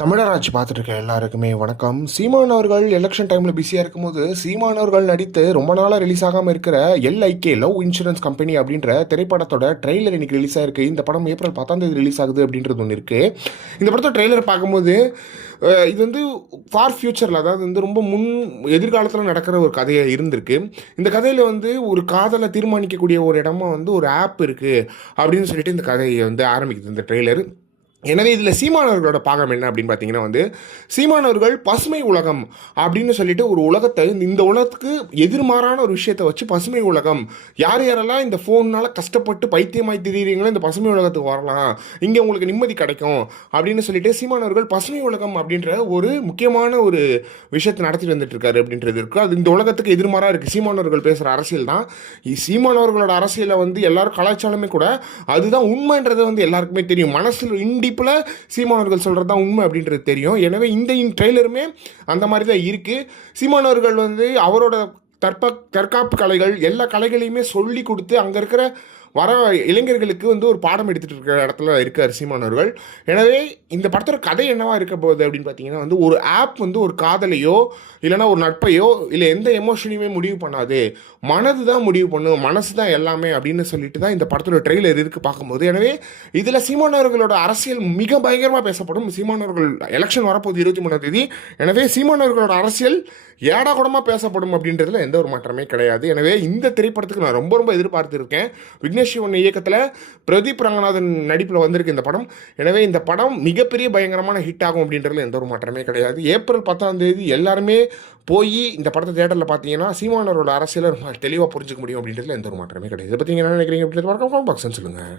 தமிழராட்சி பார்த்துட்டு இருக்க எல்லாருக்குமே வணக்கம். சீமான் அவர்கள் எலெக்ஷன் டைமில் பிஸியாக இருக்கும்போது சீமான் அவர்கள் நடித்து ரொம்ப நாளாக ரிலீஸ் ஆகாமல் இருக்கிற எல்ஐகே லவ் இன்சூரன்ஸ் கம்பெனி அப்படின்ற திரைப்படத்தோட ட்ரெய்லர் இன்னைக்கு ரிலீஸ் ஆயிருக்கு. இந்த படம் ஏப்ரல் 10 ரிலீஸ் ஆகுது அப்படின்றது ஒன்று இருக்குது. இந்த படத்தோட ட்ரெய்லர் பார்க்கும்போது இது வந்து ஃபார் ஃபியூச்சரில், அதாவது வந்து ரொம்ப எதிர்காலத்தில் நடக்கிற ஒரு கதையாக இருந்திருக்கு. இந்த கதையில் வந்து ஒரு காதலை தீர்மானிக்கக்கூடிய ஒரு இடமா வந்து ஒரு ஆப் இருக்குது அப்படின்னு சொல்லிட்டு இந்த கதையை வந்து ஆரம்பிக்குது இந்த ட்ரெய்லர். எனவே இதில் சீமானவர்களோட பாகம் என்ன அப்படின்னு பார்த்தீங்கன்னா வந்து சீமானவர்கள் பசுமை உலகம் அப்படின்னு சொல்லிட்டு ஒரு உலகத்தை, இந்த உலகத்துக்கு எதிர்மாறான ஒரு விஷயத்தை வச்சு பசுமை உலகம், யார் யாரெல்லாம் இந்த ஃபோன்னால் கஷ்டப்பட்டு பைத்தியமாய் திரியிறீங்களோ இந்த பசுமை உலகத்துக்கு வரலாம், இங்கே உங்களுக்கு நிம்மதி கிடைக்கும் அப்படின்னு சொல்லிட்டு சீமானவர்கள் பசுமை உலகம் அப்படின்ற ஒரு முக்கியமான ஒரு விஷயத்தை நடத்திட்டு வந்துட்டு இருக்காரு அப்படின்றது இருக்குது. அது இந்த உலகத்துக்கு எதிர்மாறாக இருக்குது. சீமானவர்கள் பேசுகிற அரசியல் தான். சீமானவர்களோட அரசியலை வந்து எல்லாரும் கலாச்சாரமே கூட அதுதான் உண்மைன்றது வந்து எல்லாருக்குமே தெரியும். மனசில் இண்டிப்பில் சீமானவர்கள் சொல்கிறது தான் உண்மை அப்படின்றது தெரியும். எனவே இந்த ட்ரெய்லருமே அந்த மாதிரி தான் இருக்குது. சீமானவர்கள் வந்து அவரோட தற்காப்பு கலைகள் எல்லா கலைகளையுமே சொல்லி கொடுத்து அங்கே இருக்கிற வர இளைஞர்களுக்கு வந்து ஒரு பாடம் எடுத்துகிட்டு இருக்கிற இடத்துல இருக்கார் சீமானவர்கள். எனவே இந்த படத்தோட கதை என்னவா இருக்க போகுது அப்படின்னு பார்த்தீங்கன்னா வந்து ஒரு ஆப் வந்து ஒரு காதலையோ இல்லைனா ஒரு நட்பையோ இல்லை எந்த எமோஷனையுமே முடிவு பண்ணாது, மனது தான் முடிவு பண்ணும், மனசு தான் எல்லாமே அப்படின்னு சொல்லிட்டு தான் இந்த படத்தோட ட்ரெய்லர் இருக்குது பார்க்கும்போது. எனவே இதில் சீமானவர்களோட அரசியல் மிக பயங்கரமாக பேசப்படும். சீமானவர்கள் எலெக்ஷன் வரப்போகுது 23ஆம் தேதி. எனவே சீமானவர்களோட அரசியல் ஏடா கூடமாக பேசப்படும் அப்படின்றதுல எந்த ஒரு மாற்றமே கிடையாது. எனவே இந்த திரைப்படத்துக்கு நான் ரொம்ப ரொம்ப எதிர்பார்த்துருக்கேன். விக்னேஷ் சிவன் இயக்கத்தில் பிரதீப் ரங்கநாதன் நடிப்பில் வந்திருக்கு இந்த படம். எனவே இந்த படம் மிகப்பெரிய பயங்கரமான ஹிட் ஆகும் அப்படின்றதுல எந்த ஒரு மாற்றமே கிடையாது. ஏப்ரல் 10 எல்லாருமே போய் இந்த படத்தை தேட்டரில் பார்த்தீங்கன்னா சீமானவரோட அரசியலை தெளிவாக புரிஞ்சுக்க முடியும் அப்படின்றதுல எந்த ஒரு மாற்றமே கிடையாது. இதை பற்றி என்ன நினைக்கிறீங்க அப்படின்றது மறக்காம பாக்ஸ்ன்னு சொல்லுங்கள்.